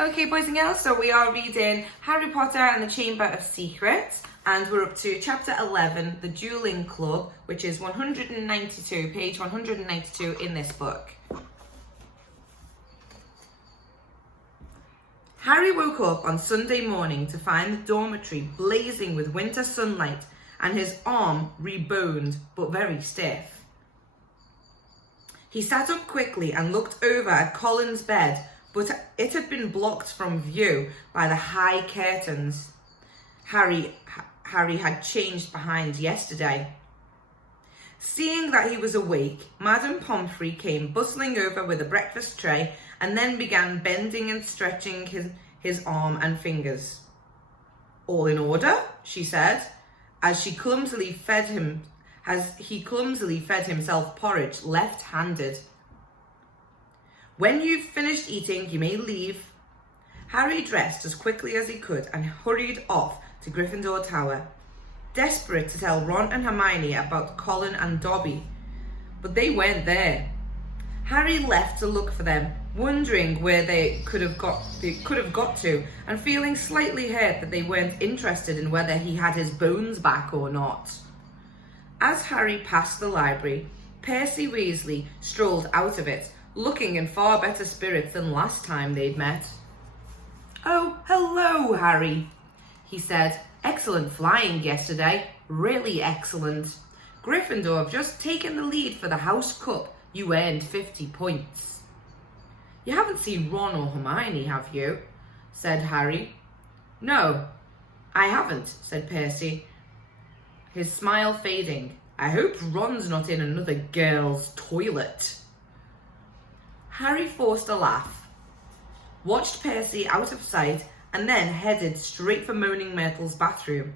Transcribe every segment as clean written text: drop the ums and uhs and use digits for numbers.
Okay, boys and girls, so we are reading Harry Potter and the Chamber of Secrets, and we're up to chapter 11, The Dueling Club, which is 192, page 192 in this book. Harry woke up on Sunday morning to find the dormitory blazing with winter sunlight and his arm reboned but very stiff. He sat up quickly and looked over at Colin's bed, but it had been blocked from view by the high curtains Harry had changed behind yesterday. Seeing that he was awake, Madame Pomfrey came bustling over with a breakfast tray and then began bending and stretching his arm and fingers. "All in order?" she said, as he clumsily fed himself porridge left-handed. "When you've finished eating, you may leave." Harry dressed as quickly as he could and hurried off to Gryffindor Tower, desperate to tell Ron and Hermione about Colin and Dobby, but they weren't there. Harry left to look for them, wondering where they could have got to, and feeling slightly hurt that they weren't interested in whether he had his bones back or not. As Harry passed the library, Percy Weasley strolled out of it, looking in far better spirits than last time they'd met. "Oh, hello, Harry," he said. "Excellent flying yesterday, really excellent. Gryffindor have just taken the lead for the House Cup. You earned 50 points. "You haven't seen Ron or Hermione, have you?" said Harry. "No, I haven't," said Percy, his smile fading. "I hope Ron's not in another girl's toilet." Harry forced a laugh, watched Percy out of sight, and then headed straight for Moaning Myrtle's bathroom.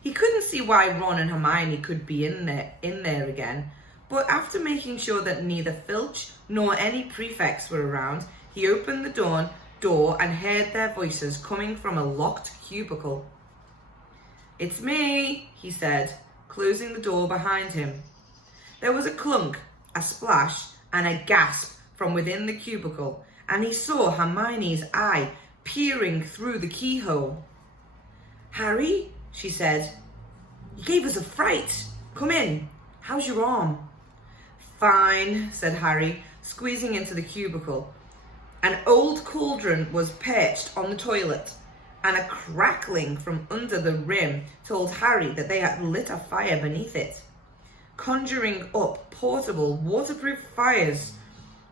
He couldn't see why Ron and Hermione could be in there again, but after making sure that neither Filch nor any prefects were around, he opened the door and heard their voices coming from a locked cubicle. "It's me," he said, closing the door behind him. There was a clunk, a splash, and a gasp from within the cubicle, and he saw Hermione's eye peering through the keyhole. "Harry," she said, "you gave us a fright. Come in. How's your arm?" "Fine," said Harry, squeezing into the cubicle. An old cauldron was perched on the toilet, and a crackling from under the rim told Harry that they had lit a fire beneath it. Conjuring up portable, waterproof fires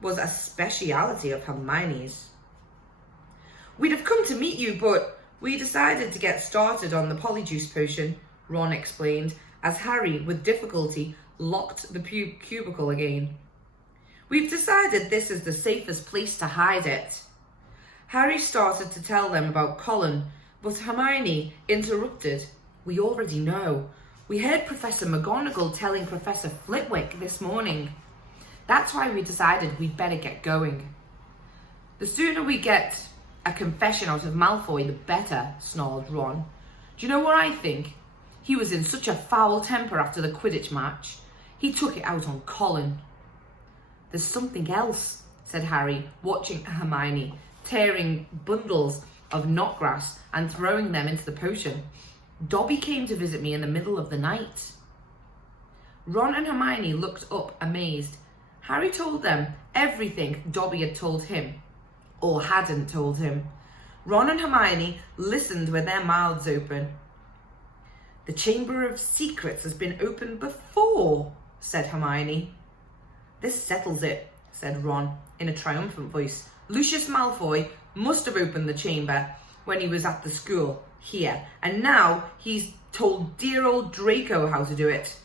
was a speciality of Hermione's. "We'd have come to meet you, but we decided to get started on the polyjuice potion," Ron explained, as Harry, with difficulty, locked the cubicle again. "We've decided this is the safest place to hide it." Harry started to tell them about Colin, but Hermione interrupted. "We already know. We heard Professor McGonagall telling Professor Flitwick this morning. That's why we decided we'd better get going." "The sooner we get a confession out of Malfoy, the better," snarled Ron. "Do you know what I think? He was in such a foul temper after the Quidditch match. He took it out on Colin." "There's something else," said Harry, watching Hermione tearing bundles of knotgrass and throwing them into the potion. "Dobby came to visit me in the middle of the night." Ron and Hermione looked up amazed. Harry told them everything Dobby had told him, or hadn't told him. Ron and Hermione listened with their mouths open. "The Chamber of Secrets has been opened before," said Hermione. "This settles it," said Ron in a triumphant voice. "Lucius Malfoy must have opened the chamber when he was at the school here, and now he's told dear old Draco how to do it.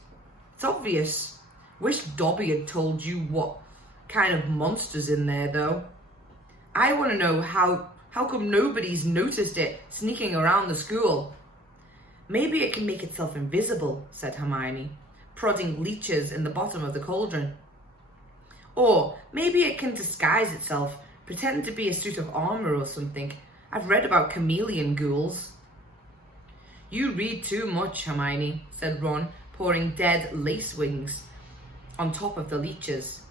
It's obvious. Wish Dobby had told you what kind of monster's in there, though. I want to know how come nobody's noticed it sneaking around the school." "Maybe it can make itself invisible," said Hermione, prodding leeches in the bottom of the cauldron. "Or maybe it can disguise itself, pretend to be a suit of armor or something. I've read about chameleon ghouls." "You read too much, Hermione," said Ron, pouring dead lace wings on top of the leeches.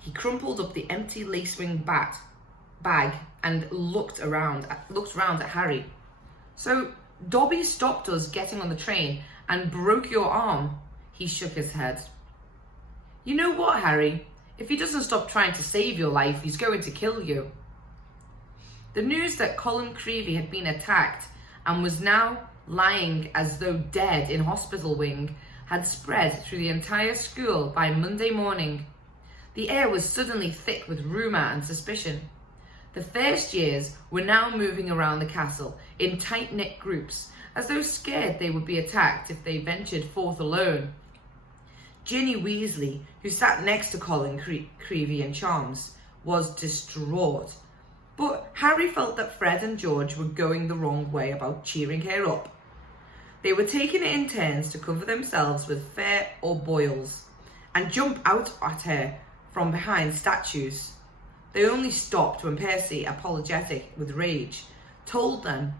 He crumpled up the empty lacewing bag and looked round at Harry. "So Dobby stopped us getting on the train and broke your arm?" He shook his head. "You know what, Harry? If he doesn't stop trying to save your life, he's going to kill you." The news that Colin Creevey had been attacked and was now lying as though dead in hospital wing had spread through the entire school by Monday morning. The air was suddenly thick with rumour and suspicion. The first years were now moving around the castle in tight-knit groups, as though scared they would be attacked if they ventured forth alone. Ginny Weasley, who sat next to Colin Creevey in charms, was distraught. But Harry felt that Fred and George were going the wrong way about cheering her up. They were taking it in turns to cover themselves with fur or boils and jump out at her from behind statues. They only stopped when Percy, apologetic with rage, told them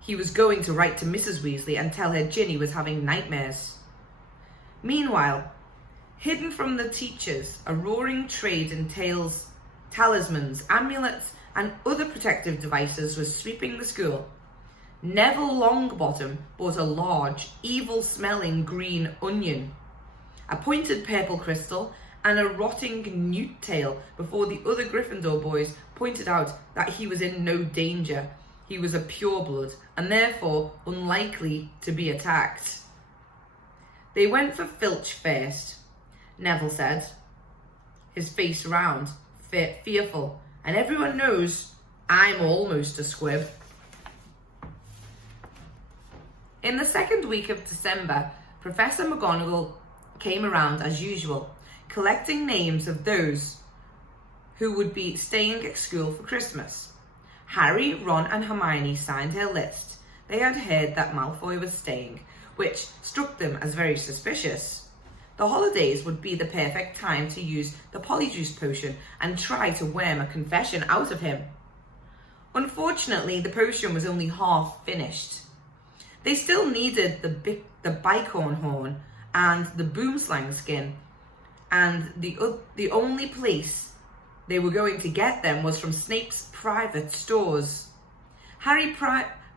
he was going to write to Mrs. Weasley and tell her Ginny was having nightmares. Meanwhile, hidden from the teachers, a roaring trade in talismans, amulets, and other protective devices was sweeping the school. Neville Longbottom bought a large, evil-smelling green onion, a pointed purple crystal, and a rotting newt tail before the other Gryffindor boys pointed out that he was in no danger. He was a pureblood and therefore unlikely to be attacked. They went for Filch first, Neville said, his face round, fearful, and everyone knows I'm almost a squib. In the second week of December, Professor McGonagall came around as usual, collecting names of those who would be staying at school for Christmas. Harry, Ron and Hermione signed her list. They had heard that Malfoy was staying, which struck them as very suspicious. The holidays would be the perfect time to use the Polyjuice potion and try to worm a confession out of him. Unfortunately, the potion was only half finished. They still needed the bicorn horn and the boomslang skin, and the only place they were going to get them was from Snape's private stores. Harry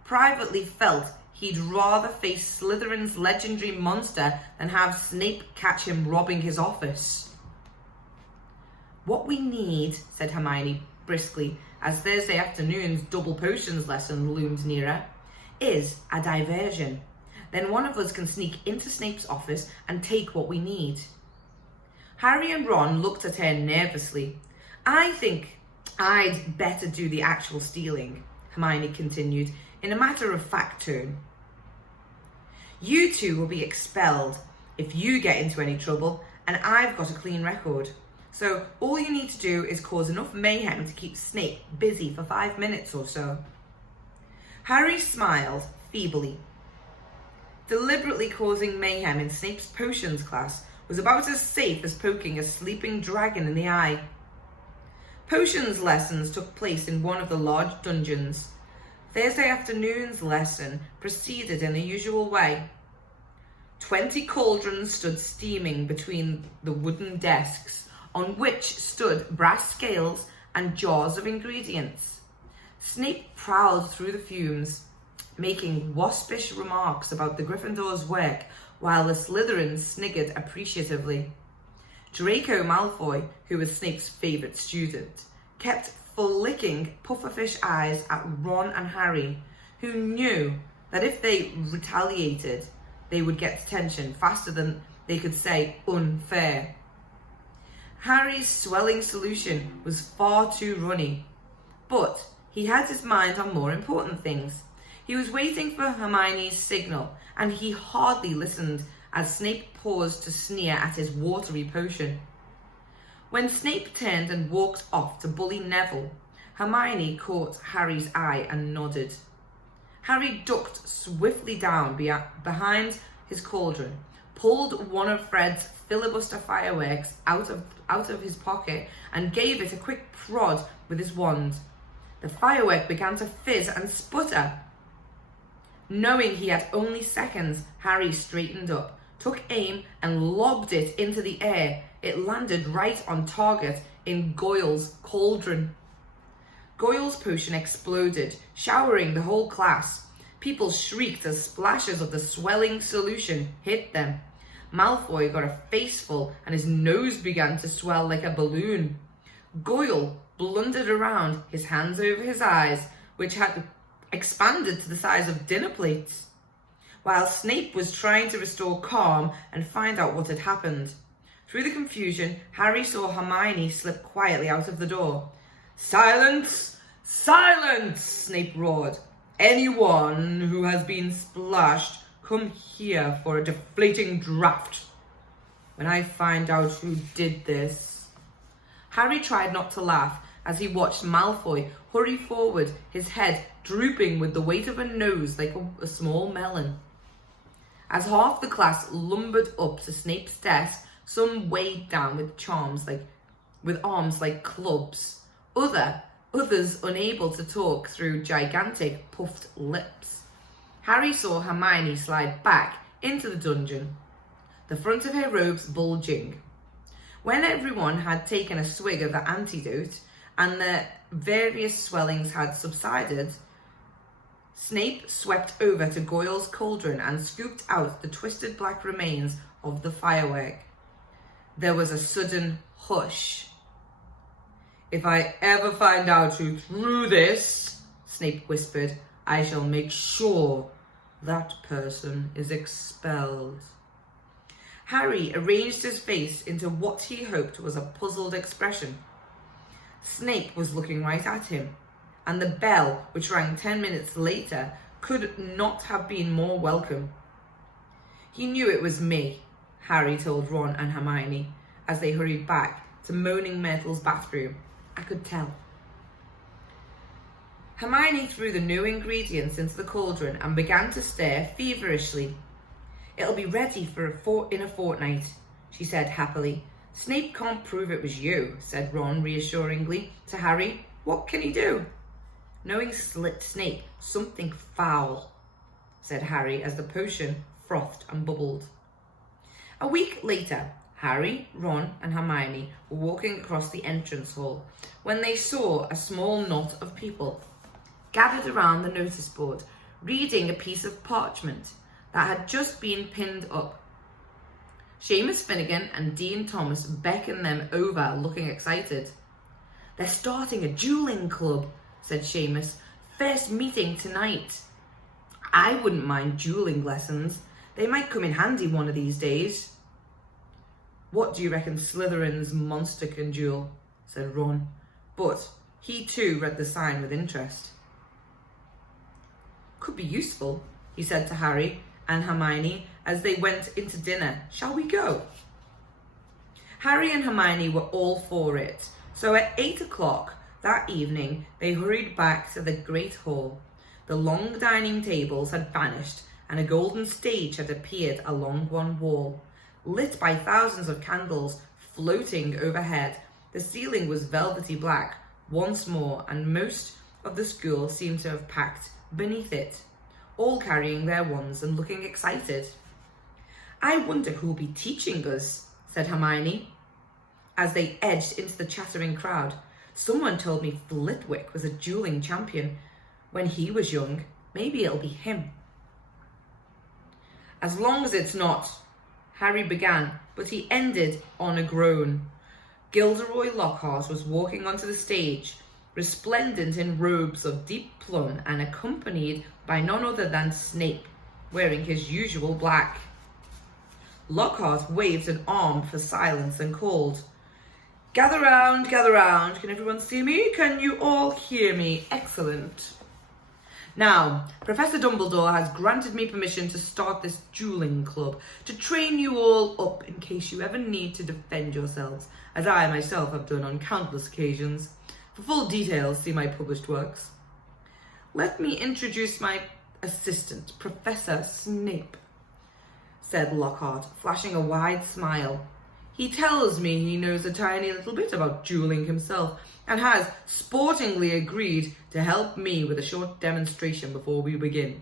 privately felt he'd rather face Slytherin's legendary monster than have Snape catch him robbing his office. "What we need," said Hermione briskly, as Thursday afternoon's double potions lesson loomed nearer, "is a diversion. Then one of us can sneak into Snape's office and take what we need." Harry and Ron looked at her nervously. "I think I'd better do the actual stealing," Hermione continued in a matter-of-fact tone. "You two will be expelled if you get into any trouble, and I've got a clean record. So all you need to do is cause enough mayhem to keep Snape busy for 5 minutes or so." Harry smiled feebly. Deliberately causing mayhem in Snape's potions class was about as safe as poking a sleeping dragon in the eye. Potions lessons took place in one of the large dungeons. Thursday afternoon's lesson proceeded in the usual way. 20 cauldrons stood steaming between the wooden desks, on which stood brass scales and jars of ingredients. Snape prowled through the fumes, making waspish remarks about the Gryffindor's work, while the Slytherins sniggered appreciatively. Draco Malfoy, who was Snape's favourite student, kept flicking pufferfish eyes at Ron and Harry, who knew that if they retaliated, they would get detention faster than they could say unfair. Harry's swelling solution was far too runny, but he had his mind on more important things. He was waiting for Hermione's signal, and he hardly listened as Snape paused to sneer at his watery potion. When Snape turned and walked off to bully Neville, Hermione caught Harry's eye and nodded. Harry ducked swiftly down behind his cauldron, pulled one of Fred's filibuster fireworks out of his pocket, and gave it a quick prod with his wand. The firework began to fizz and sputter. Knowing he had only seconds, Harry straightened up, took aim, and lobbed it into the air. It landed right on target in Goyle's cauldron. Goyle's potion exploded, showering the whole class. People shrieked as splashes of the swelling solution hit them. Malfoy got a faceful and his nose began to swell like a balloon. Goyle blundered around, his hands over his eyes, which had expanded to the size of dinner plates, while Snape was trying to restore calm and find out what had happened. Through the confusion, Harry saw Hermione slip quietly out of the door. "Silence! Silence!" Snape roared. "Anyone who has been splashed, come here for a deflating draft. When I find out who did this." Harry tried not to laugh as he watched Malfoy hurry forward, his head drooping with the weight of a nose like a small melon. As half the class lumbered up to Snape's desk, some weighed down with arms like clubs. Others unable to talk through gigantic puffed lips. Harry saw Hermione slide back into the dungeon, the front of her robes bulging. When everyone had taken a swig of the antidote and the various swellings had subsided, Snape swept over to Goyle's cauldron and scooped out the twisted black remains of the firework. There was a sudden hush. "If I ever find out who threw this," Snape whispered, "I shall make sure that person is expelled." Harry arranged his face into what he hoped was a puzzled expression. Snape was looking right at him, and the bell, which rang 10 minutes later, could not have been more welcome. "He knew it was me," Harry told Ron and Hermione as they hurried back to Moaning Myrtle's bathroom. "I could tell." Hermione threw the new ingredients into the cauldron and began to stir feverishly. "It'll be ready in a fortnight," she said happily. "Snape can't prove it was you," said Ron reassuringly to Harry. "What can he do?" "Knowing Snape, something foul," said Harry as the potion frothed and bubbled. A week later, Harry, Ron and Hermione were walking across the entrance hall when they saw a small knot of people gathered around the notice board, reading a piece of parchment that had just been pinned up. Seamus Finnegan and Dean Thomas beckoned them over, looking excited. "They're starting a dueling club," said Seamus. "First meeting tonight." "I wouldn't mind dueling lessons. They might come in handy one of these days." "What do you reckon Slytherin's monster can duel?" said Ron. But he too read the sign with interest. "Could be useful," he said to Harry and Hermione as they went into dinner. "Shall we go?" Harry and Hermione were all for it, so at 8 o'clock that evening they hurried back to the Great Hall. The long dining tables had vanished and a golden stage had appeared along one wall, lit by thousands of candles floating overhead. The ceiling was velvety black once more, and most of the school seemed to have packed beneath it, all carrying their wands and looking excited. "I wonder who'll be teaching us," said Hermione, as they edged into the chattering crowd. "Someone told me Flitwick was a dueling champion when he was young. Maybe it'll be him." "As long as it's not," Harry began, but he ended on a groan. Gilderoy Lockhart was walking onto the stage, resplendent in robes of deep plum and accompanied by none other than Snape, wearing his usual black. Lockhart waved an arm for silence and called, gather round, can everyone see me? Can you all hear me? Excellent. Now, Professor Dumbledore has granted me permission to start this dueling club, to train you all up in case you ever need to defend yourselves, as I myself have done on countless occasions. For full details, see my published works. Let me introduce my assistant, Professor Snape, said Lockhart, flashing a wide smile. He tells me he knows a tiny little bit about dueling himself, and has sportingly agreed to help me with a short demonstration before we begin.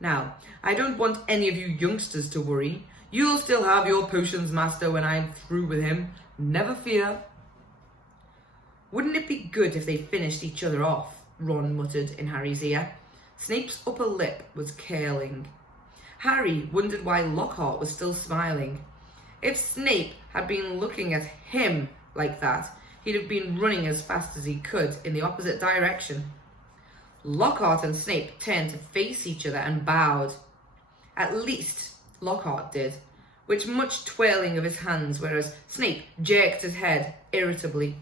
Now, I don't want any of you youngsters to worry. You'll still have your potions master when I'm through with him. Never fear. Wouldn't it be good if they finished each other off? Ron muttered in Harry's ear. Snape's upper lip was curling. Harry wondered why Lockhart was still smiling. If Snape had been looking at him like that, he'd have been running as fast as he could in the opposite direction. Lockhart and Snape turned to face each other and bowed. At least Lockhart did, with much twirling of his hands, whereas Snape jerked his head irritably.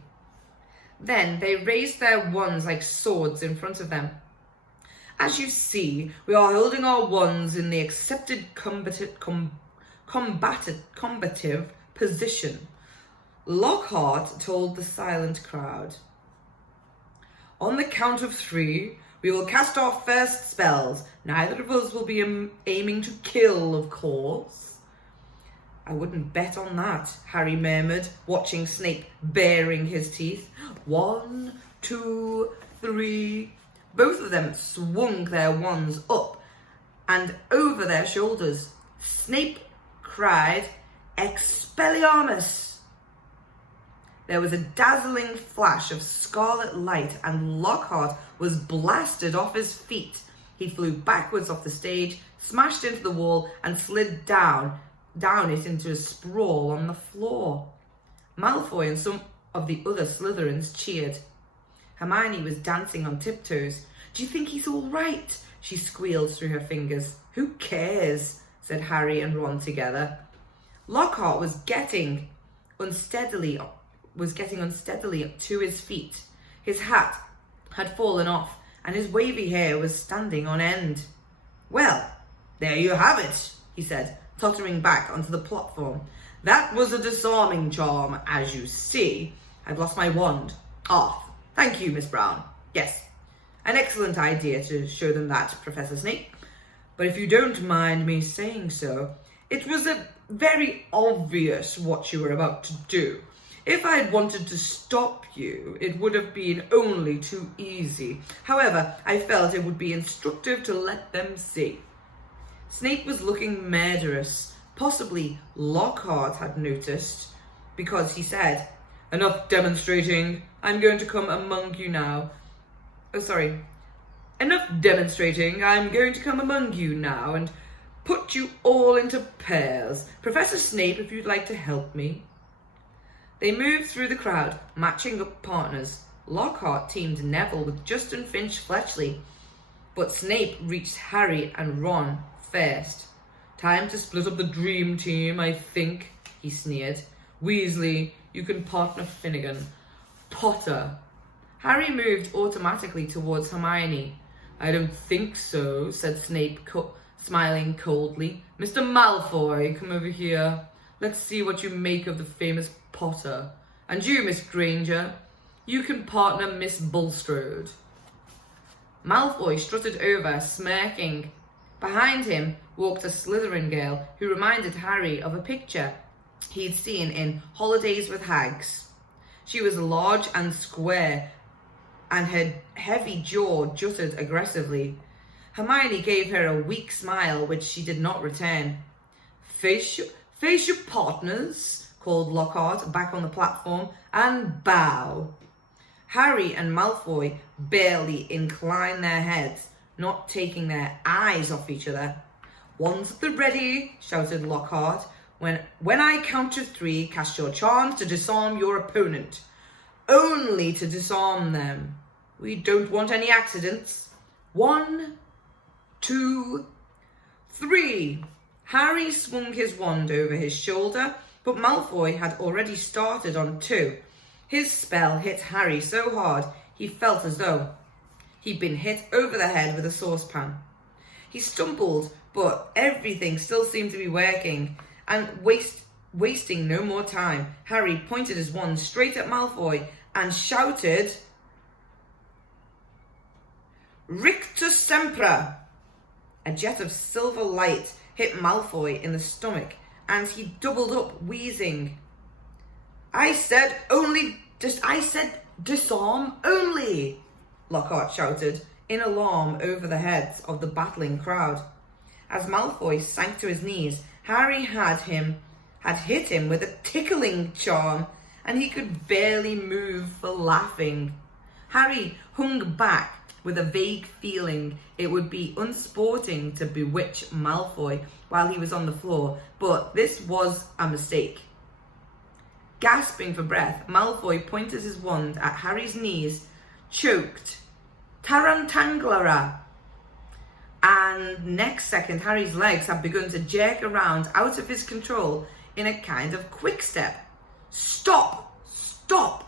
Then they raised their wands like swords in front of them. As you see, we are holding our wands in the accepted combative position, Lockhart told the silent crowd. On the count of 3, we will cast our first spells. Neither of us will be aiming to kill, of course. I wouldn't bet on that, Harry murmured, watching Snape baring his teeth. 1, 2, 3. Both of them swung their wands up and over their shoulders. Snape cried, Expelliarmus! There was a dazzling flash of scarlet light and Lockhart was blasted off his feet. He flew backwards off the stage, smashed into the wall and slid down it into a sprawl on the floor. Malfoy and some of the other Slytherins cheered. Hermione was dancing on tiptoes. Do you think he's all right? She squealed through her fingers. Who cares? Said Harry and Ron together. Lockhart was getting unsteadily to his feet. His hat had fallen off and his wavy hair was standing on end. Well, there you have it, he said, tottering back onto the platform. That was a disarming charm, as you see. I've lost my wand. Ah, thank you, Miss Brown. Yes, an excellent idea to show them that, Professor Snape. But if you don't mind me saying so, it was very obvious what you were about to do. If I had wanted to stop you, it would have been only too easy. However, I felt it would be instructive to let them see. Snape was looking murderous. Possibly Lockhart had noticed, because he said, Enough demonstrating. I'm going to come among you now. Enough demonstrating. I'm going to come among you now and put you all into pairs. Professor Snape, if you'd like to help me. They moved through the crowd, matching up partners. Lockhart teamed Neville with Justin Finch-Fletchley, but Snape reached Harry and Ron first. Time to split up the dream team, I think, he sneered. Weasley, you can partner Finnegan. Potter. Harry moved automatically towards Hermione. I don't think so, said Snape, smiling coldly. Mr. Malfoy, come over here. Let's see what you make of the famous Potter. And you, Miss Granger, you can partner Miss Bulstrode. Malfoy strutted over, smirking. Behind him walked a Slytherin girl who reminded Harry of a picture he'd seen in Holidays with Hags. She was large and square, and her heavy jaw jutted aggressively. Hermione gave her a weak smile, which she did not return. Face your partners, called Lockhart back on the platform, and bow. Harry and Malfoy barely inclined their heads, not taking their eyes off each other. Wands at the ready, shouted Lockhart. When I count to 3, cast your charms to disarm your opponent. Only to disarm them. We don't want any accidents. 1, 2, 3. Harry swung his wand over his shoulder, but Malfoy had already started on 2. His spell hit Harry so hard he felt as though he'd been hit over the head with a saucepan. He stumbled, but everything still seemed to be working, and wasting no more time, Harry pointed his wand straight at Malfoy and shouted, Rictus Sempra! A jet of silver light hit Malfoy in the stomach, and he doubled up, wheezing. I said disarm only, Lockhart shouted, in alarm over the heads of the battling crowd. As Malfoy sank to his knees, Harry had hit him with a tickling charm, and he could barely move for laughing. Harry hung back with a vague feeling it would be unsporting to bewitch Malfoy while he was on the floor, but this was a mistake. Gasping for breath, Malfoy pointed his wand at Harry's knees, choked, "Tarantanglara!" And next second, Harry's legs had begun to jerk around out of his control in a kind of quick step. "Stop! Stop!"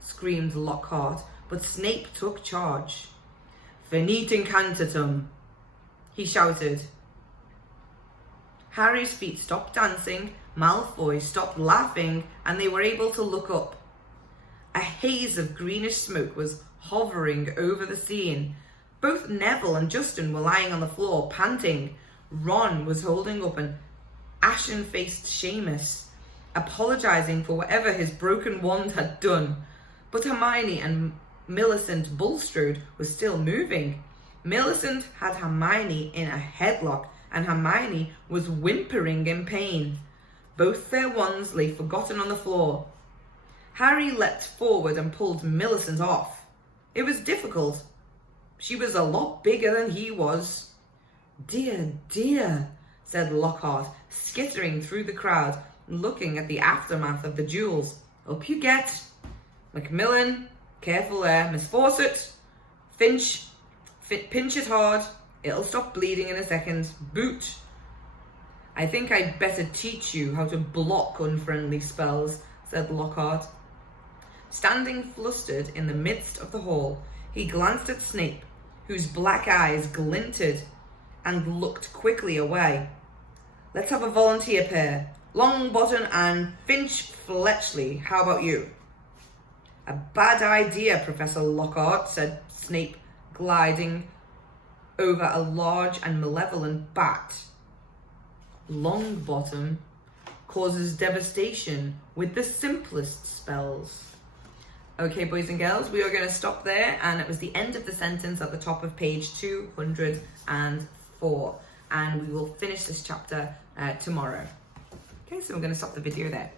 screamed Lockhart, but Snape took charge. "Finite incantatum," he shouted. Harry's feet stopped dancing, Malfoy stopped laughing, and they were able to look up. A haze of greenish smoke was hovering over the scene. Both Neville and Justin were lying on the floor, panting. Ron was holding up an ashen-faced Seamus, apologising for whatever his broken wand had done. But Hermione and Millicent Bulstrode was still moving. Millicent had Hermione in a headlock, and Hermione was whimpering in pain. Both their wands lay forgotten on the floor. Harry leapt forward and pulled Millicent off. It was difficult. She was a lot bigger than he was. "Dear, dear," said Lockhart, skittering through the crowd, looking at the aftermath of the duels. "Up you get. Macmillan, careful there. Miss Fawcett, Finch, pinch it hard. It'll stop bleeding in a second. Boot. I think I'd better teach you how to block unfriendly spells," said Lockhart. Standing flustered in the midst of the hall, he glanced at Snape, whose black eyes glinted, and looked quickly away. "Let's have a volunteer pair. Longbottom and Finch Fletchley. How about you?" "A bad idea, Professor Lockhart," said Snape, gliding over a large and malevolent bat. "Longbottom causes devastation with the simplest spells." Okay, boys and girls, we are going to stop there, and it was the end of the sentence at the top of page 204, and we will finish this chapter tomorrow. Okay, so we're going to stop the video there.